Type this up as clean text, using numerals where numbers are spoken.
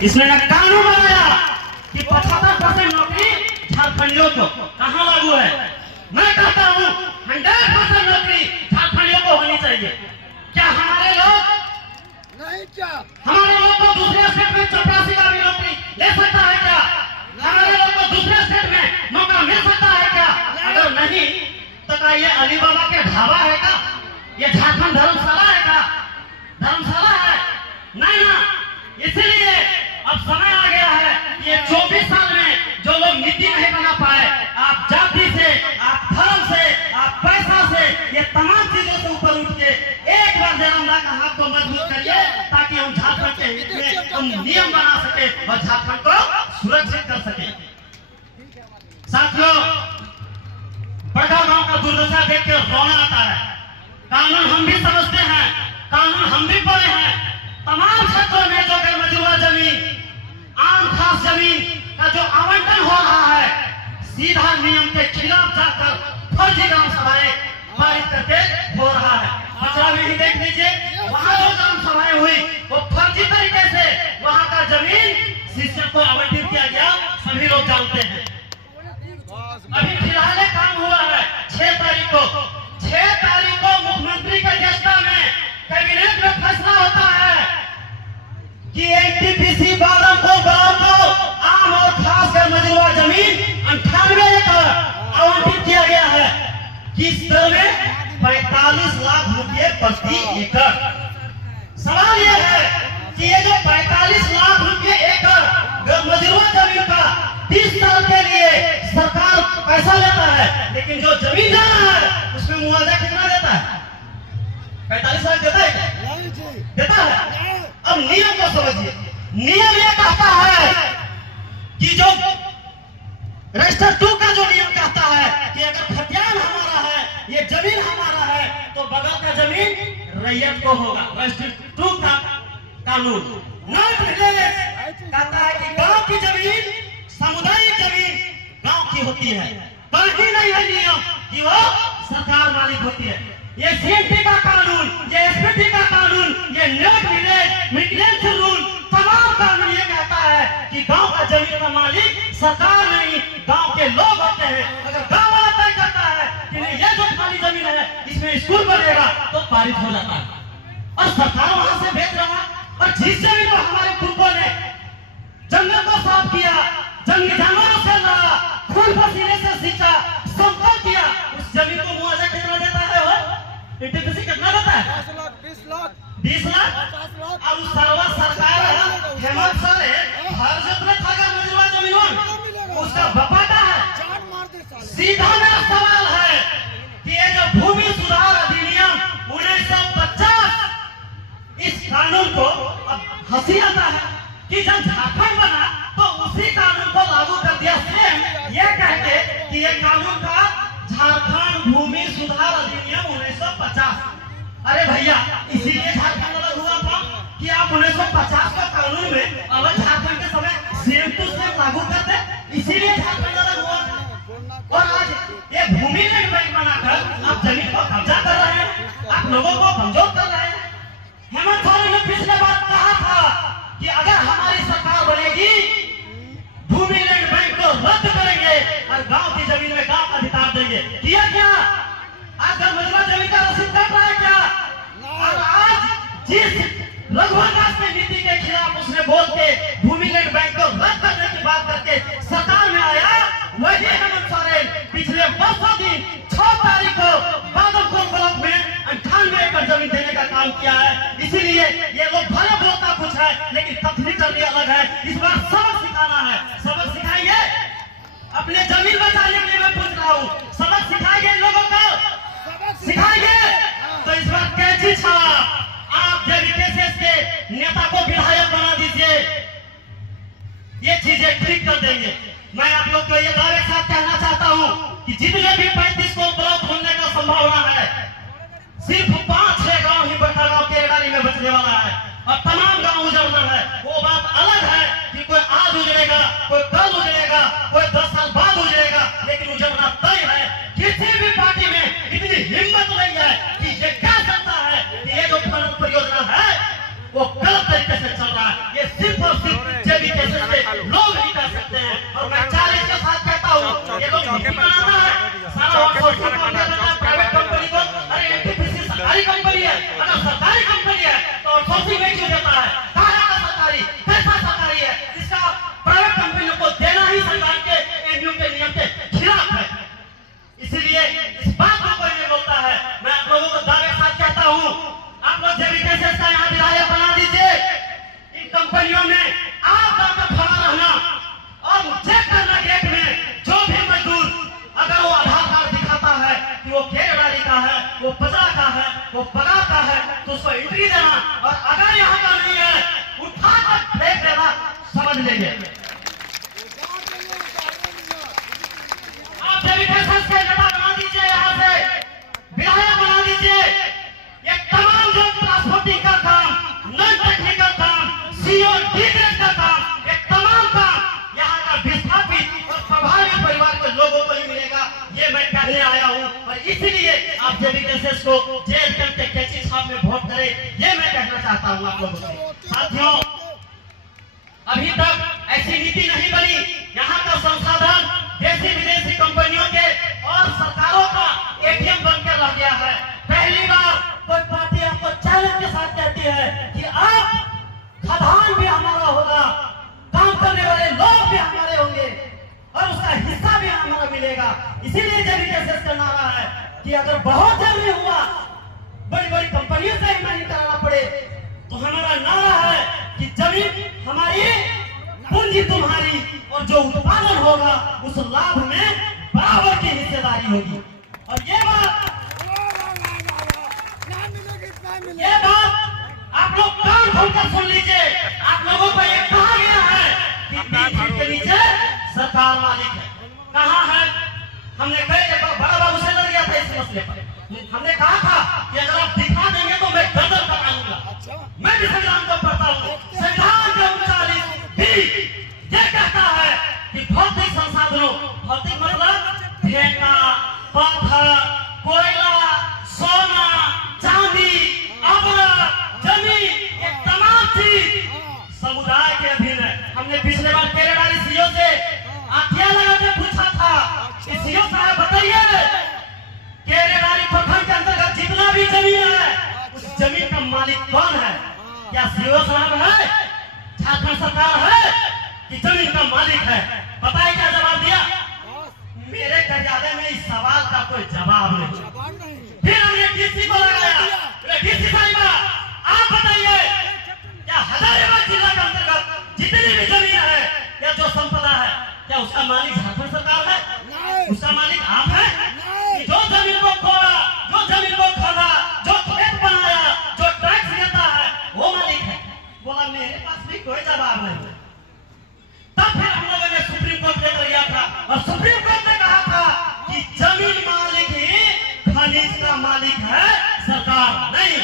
इसने ना कानून बनाया कि 75% नौकरी झारखंडियों को। कहाँ लागू है? मैं कहता हूँ 100% नौकरी झारखंडियों को होनी चाहिए। क्या हमारे लोग को दूसरे स्टेट में 84 का भी नौकरी ले सकता है क्या? हमारे लोग को दूसरे स्टेट में मौका मिल सकता है क्या? अगर नहीं तो क्या ये अली बाबा के ढाबा है का? ये झारखंड धर्मशाला है का? धर्मशाला है नहीं ना। इसलिए अब समय आ गया है कि 24 साल में जो लोग नीति नहीं बना पाए, आप जाति से, आप धर्म से, आप पैसा से, ये तमाम चीजों से ऊपर उठ के एक बार जयरामदा का हाथ को मजबूत करिए ताकि हम झारखंड के हित में हम नियम बना सके और झारखंड को सुरक्षित कर सके। साथियों, बड़ा गांव का दुर्दशा देख के रोना आता है। कानून हम भी समझते हैं, कानून हम भी पढ़े हैं। तमाम क्षेत्रों में जो मजूरा जमीन, आम खास जमीन का जो आवंटन हो रहा है, सीधा नियम के खिलाफ जाकर फर्जी ग्राम सभाएं पारित करके हो रहा है। पिछड़ा में ही देख लीजिए, वहां जो ग्राम सभाएं हुई वो फर्जी तरीके से वहां का जमीन शिष्य को आवंटित किया गया, सभी लोग जानते हैं। अभी फिलहाल काम हुआ है 6 तारीख को मुख्यमंत्री के अध्यक्षता में कैबिनेट में फैसला होता है कि एनटीपीसी बारह को आम और खास कर मजूरा जमीन 98 एकड़ आवंटित किया गया है। किस दर में? 45 लाख रुपए प्रति एकड़। सवाल यह है कि ये जो 45 लाख रुपए एकड़ मजूरा जमीन का 30 साल के लिए सरकार पैसा लेता है, लेकिन जो जमीन जा रहा है उसमें मुआवजा कितना देता है? 45 लाख देता है क्या? देता है। अब नियम को समझिए। नियम यह कहता है कि जो रजिस्टर 2 का जो नियम कहता है कि अगर खतियान हमारा है, ये जमीन हमारा है, तो बगल का जमीन रैयत को होगा। रजिस्टर 2 का कानून नॉट विलेज कहता है कि गांव की जमीन, सामुदायिक जमीन गांव की होती है। बाकी नहीं है नियम कि वो सरकार मालिक होती है। ये सीएमटी का कानून, ये एसपीटी का कानून, ये नॉट विलेज मेंटेनेंस रूल, तमाम कानून ये कहता है कि गांव का जमीन का मालिक सरकार नहीं, गांव के लोग होते हैं। अगर गांव वाला तय करता है कि नहीं ये जो खाली जमीन है इसमें स्कूल बनेगा, तो पारित हो जाता है और सरकार वहां से बेच रहा है। और जिस जमीन को हमारे पूर्वजों ने जंगल को साफ किया, जंगली जानवरों से लड़ा, खून पसीने से सींचा, समतल किया, उस जमीन को मुआवजा कितना देता है? वो एनटीपीसी कितना देता है? 20 लाख। अब सर्वा सरकार हेमंत सर हर क्षेत्र में था मजूरा जमीन उसका बपाटा है। सीधा मेरा सवाल है कि ये जो भूमि सुधार अधिनियम 1950, इस कानून को अब हंसी आता है कि जब झारखंड बना तो उसी कानून को लागू कर दिया सेम ये कहते कि ये कानून का झारखंड भूमि सुधार अधिनियम 1950। अरे भैया, इसीलिए झारखंड अलग हुआ था कि आप 1950 का कानून में अलग झारखंड के समय सेम टू सेम लागू करते, इसीलिए झारखंड अलग हुआ था। और आज ये भूमि लैंड बैंक बनाकर आप जमीन को कब्जा कर रहे हैं, आप लोगों को कमजोर कर रहे हैं। हेमंत सोरेन ने पिछले बार कहा था कि अगर हमारी सरकार बनेगी भूमि लैंड बैंक को रद्द करेंगे और गांव की जमीन में गांव का अधिकार देंगे। किया क्या? आज मजूरा जमीन का रसीद कट रहा है क्या? और आज जिस रघुवर दास ने नीति के खिलाफ उसने बोल के भूमि लैंड बैंक को रद्द करने की बात करके सरकार में आया, वही हेमंत सोरेन पिछले वर्षों की 6 तारीख को बादलपुर ब्लॉक में 98 एकड़ जमीन देने का काम किया है। इसीलिए ये लोग भले बोलता कुछ है लेकिन कथनी करनी अलग है। इस बार सबक सिखाना है। सबक सिखाइए, अपने जमीन बचाने के लिए मैं पूछ रहा हूँ, सबक सिखाइए लोगों को, सिखाइए। तो इस बार कैची छाप आप जेबीकेएस के नेता को विधायक बना दीजिए, ये चीजें ठीक कर देंगे। मैं आप लोग को ये दावे साथ कहना चाहता हूँ कि जितने भी 35 को ब्लॉक होने का संभावना है, सिर्फ 5-6 गांव ही बड़का गांव के एडारी में बचने वाला है और तमाम गांव उजड़ना है। वो बात अलग है कि कोई आज उजड़ेगा, कोई कल उजड़ेगा, कोई 10 साल बाद उजड़ेगा, लेकिन उजड़ना तय है। किसी भी पार्टी में इतनी हिम्मत नहीं है कि ये कह सकता है कि ये जो परियोजना है वो गलत तरीके से चल रहा है। ये सिर्फ और सिर्फ आउटसोर्सिंग को दिया जाता है प्राइवेट कंपनी को। अरे एनटीपीसी सरकारी कंपनी है, अगर सरकारी कंपनी है तो आउटसोर्सिंग में क्यों देता है? कहाँ का सरकारी, कैसा सरकारी है जिसका प्राइवेट कंपनियों को देना ही सरकार के एमयू के नियम के खिलाफ है। इसलिए इस बात को कोई नहीं बोलता है। मैं आप लोगों को दावे के साथ कहता हूँ, आप लोग जेबीटीएसएस का यहाँ विधायक बना दीजिए। इन कंपनियों में आप जाकर खड़ा रहना और चेक करना गेट में जो भी मजदूर अगर वो आधार कार्ड दिखाता है कि वो केरवाड़ी का है, वो पजरा का है, वो पगार का है, तो उसको एंट्री देना, और अगर यहाँ का नहीं है उठा कर फेंक देना, समझ लीजिए। आप जेबीटीएसएस के नेता बना दीजिए, यहाँ से विधायक बना दीजिए। ये तमाम जो ट्रांसपोर्टिंग का काम, नॉन टेक्निकल काम, सीओ डीग्रेड का काम, ये तमाम काम यहाँ का विस्थापित और प्रभावित परिवार के लोगों को ही मिलेगा, ये मैं कहने आया हूँ। और इसीलिए आप जेबीटीएसएस को जेल के कैची छाप में वोट करें, ये मैं कहना चाहता हूँ आप लोगों से। साथियों, अभी तक ऐसी नीति नहीं बनी। यहाँ का संसाधन देशी विदेशी कंपनियों के और सरकारों का एटीएम बनकर रह गया है। पहली बार कोई पार्टी आपको चैलेंज के साथ कहती है कि आप खदान भी हमारा होगा, काम करने वाले लोग भी हमारे होंगे और उसका हिस्सा भी हमारा मिलेगा। इसीलिए जेबीटीएसएस का नारा है कि अगर बहुत जरूरी हुआ बड़ी बड़ी कंपनियों से ही नहीं कराना पड़े तो हमारा नारा है कि जमीन हमारी, पूंजी तुम्हारी, और जो उत्पादन होगा उस लाभ में बराबर की हिस्सेदारी होगी। और ये बात आप लोग कान खोलकर सुन लीजिए। आप लोगों को ये कहा गया है कि 3 फीट के नीचे सरकार मालिक है। कहाँ है? हमने कई बड़ा बाबू से लड़ गया था इस मसले पर। हमने कहा था कि अगर आप दिखा देंगे तो मैं गर्दन कटाऊंगा। मैं भी संविधान को पढ़ता हूँ। संविधान के 39 ये कहता है कि भौतिक संसाधनों, भौतिक मतलब ढेंगा, पत्थर, कोयला, सोना, चांदी, आभूषण, जमीन, ये तमाम चीज समुदाय के अधीन है। हमने पिछले बार केरेडारी सीओ से आखियां लगा के पूछा था कि सीओ साहब बताइए, केरेडारी प्रखंड के अंतर्गत जितना भी जमीन है उस जमीन का मालिक कौन है? क्या सीओ साहब है, झारखंड सरकार है कि जमीन का मालिक है? बताइए क्या जवाब दिया? मेरे दरवाजे में इस सवाल का कोई जवाब नहीं। फिर हमने डीसी को लगाया, डीसी साहिबा आप बताइए, क्या हजारीबाग जिला के अंतर्गत जितनी भी जमीन है या जो संपदा है, क्या उसका मालिक झारखंड सरकार है? उसका मालिक आप है? जो जमीन को खोड़ा, जो जमीन को खरीदा, जो खेत बनाया, जो टैक्स देता है, वो मालिक है। बोला मेरे पास भी कोई जवाब नहीं। तब फिर हम लोगों ने सुप्रीम कोर्ट लेकर गया था और सुप्रीम कोर्ट ने कहा था कि जमीन मालिक ही खनिज का मालिक है, सरकार नहीं।